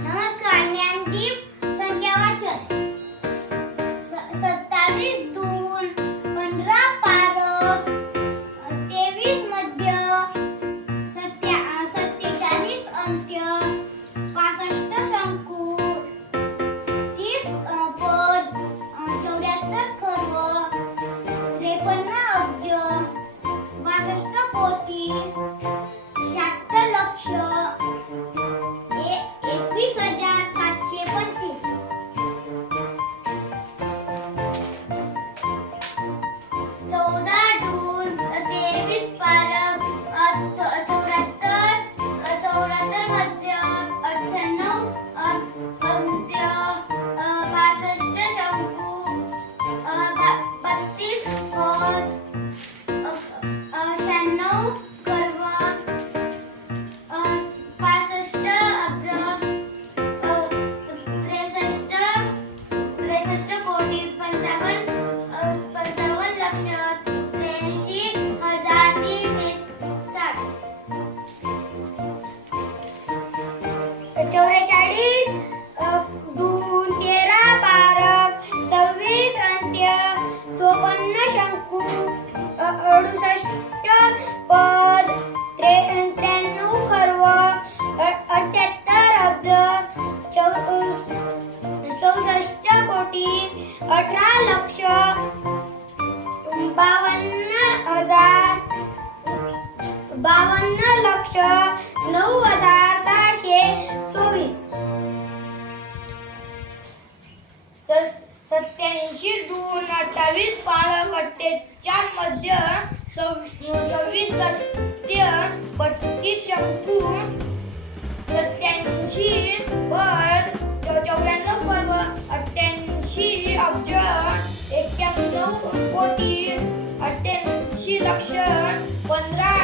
नमस्कार. ज्ञानदीप संख्या वाचन 27 दून 15 पारक 23 मध्य 47 अंत्य 65 शंकू 30 पद 74 खर्व 53 अब्ज 62 कोटी 76 लक्ष 21,725 14 दून 23 पारक 74 मध्य 98 अंत्य 62 शंकू 32 पद 96 खर्व 65 अब्ज 63 कोटी 55 लक्ष 83,360 44 दून 13 पारक 26 अंत्य 54 शंकू 68 पद 93 खर्व 78 अब्ज 64 कोटी 18 लक्ष 52 लक्ष 9,624 87 दून 28 पारक 48 मध्य 26 सत्य 32 शंकू 87 पद 94 खर्व 88 अब्ज 91 कोटी 88 लक्ष 15